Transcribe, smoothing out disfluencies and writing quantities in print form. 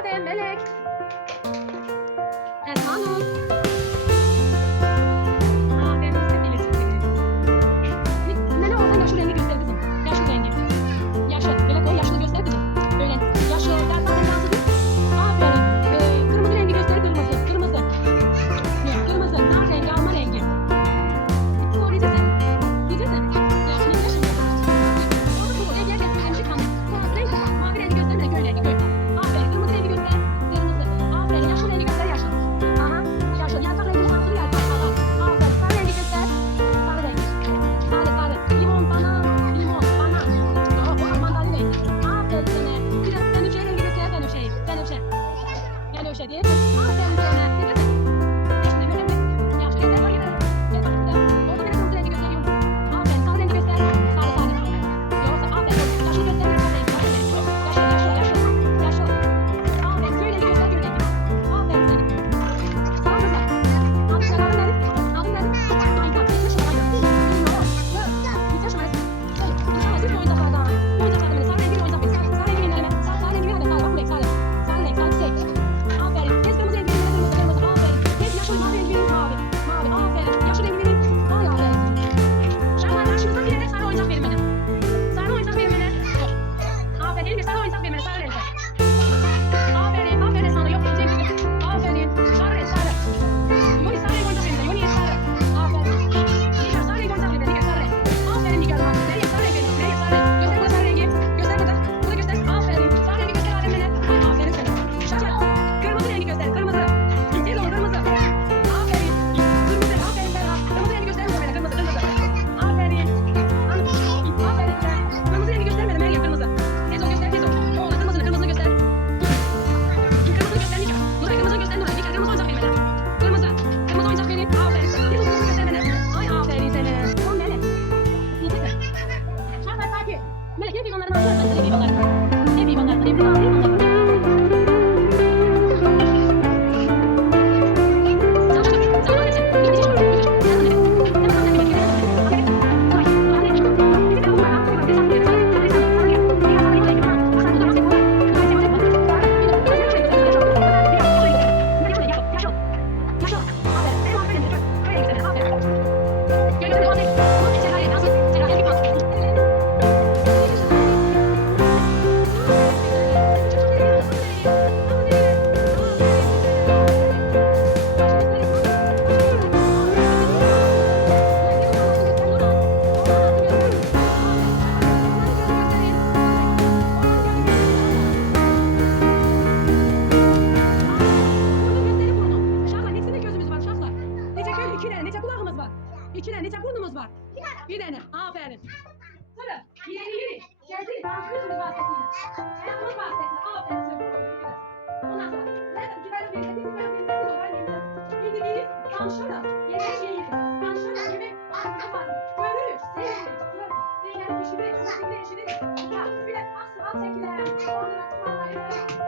Adem, Melek. Esma Nur. Aferin, siz de bilirsiniz. Ne oradan yaşlı rengi göster kızım. Yaşlı rengi. Yaşlı. Böyle koy yaşlı göster kızım. Böyle yaşlı. Ben zaten razı değil. Aferin. Kırmızı rengi göster kırmızı. Kırmızı. Kırmızı. Nar rengi, alma rengi. Sonra diyeceksin. Diyeceksin. Yaşlı yaşlı. Orada gel gel. Şu kan. Renk mavi rengi göster de göl rengi göl. Aferin. Kırmızı rengi göster. Kırmızı. Aferin. Yaşlı rengi göster yaşlı. Aha. Yaşlı. Yaprak rengi farklı gel. Aferin. Sarı rengi göster. Sarı rengi. Sarı sarı. Limon bana. Limon bana. O mandalina rengi. Aferin sana. Bir de benimşe rengi göster benimşeyi. Benimşe. Benimşe diye. Aferin sana. Yaşlı rengi göster. Yaşlı yeter. Gel bak bir de. Orada bir de kırmızı rengi gösteriyorum. Aferin. Sarı rengi göster. Sarı sarı. Yoksa aferin. Yaşlı göster. Yaşlı rengi. Yaşlı yaşlı yaşlı. Yaşlı. Aferin. Göl rengi göster göl rengi. Aferin seni. Sağ ol kızlar. Adın ne? Adın ne? Adın ne? Aykan. Yetmiş lira. Yetmiş lira. Siz oyuncaklardan. Oyuncaklardan böyle sarı rengi oyuncak verin. Sarı rengi verin elime. Sarı rengi verin. Sarı bak bu renk sarı. Sarı renk sarı çiçek. Aferin. Kes kırmızı rengi verin. Kırmızı kırmızı. Aferin. Kes yaşlı mavi rengi verin. Mavi. Mavi. Aferin. Yaşlı rengi verin. Ay aferin. Şahlar karşınızdan bir yerde sarı oyuncak verin bana. Sarı oyuncak verin bana. Aferin. Elimde sarı oyuncak verin bana. Sarı renkte. Aferin. Aferin sana. Yok renk verin. Aferin. Sarı renk sarı. Yoni sarı renk oyuncak verin bana. Yoni sarı. Aferin. Nigar sarı renk oyuncak verin bana. Nigar sarı renk. Aferin Nigar bak. Nereye sarı renk verin. Nereye sarı renk. Göster burada sarı rengi. Göster burada. Burada göster. Aferin. Sarı rengi göster Adem bana. Ay aferin sana. Şahlar. Kırmızı rengi göster. Kırmızı. Tez olun kırmızı. Aferin. Kırmızı. Aferin Serhat. Kırmızı rengi göster bana. Kırmızı kırmızı. Aferin. Aferin sen. Kırmızı rengi göstermedi Meryem kırmızı. Tez ol göster tez ol. Oğlan kırmızını göster. Kırmızı göster Nigar. Nuray kırmızı göster Nuray. Nigar kırmızı oyuncak verin bana. Kırmızı. Kırmızı oyuncak verin. Aferin. Tez ol kırmızı göster bana. Ay aferin sana. Son Melek. Diyeceksin. Şahlar takip. Melek hep onların altına. Hep onların. Hep onların. Hep onların. Nece burnumuz var? Bir tane. Aferin. Sıra. İleri. Gelsin. Gözümüz bahsettiğine. Ayağımız bahsettiğine. Aferin. Sıra. Ondan sonra. Nereden gidelim bir de. Bizim ben şimdi biz tanışırız. Yemek şeyiz. Tanışırız. Yemek. Ağzımız var. Görürüz. Seviriz. Zeynep pişirir. Nasıl bir eşiniz. Bir de asıl al çekiler. Ondan sonra.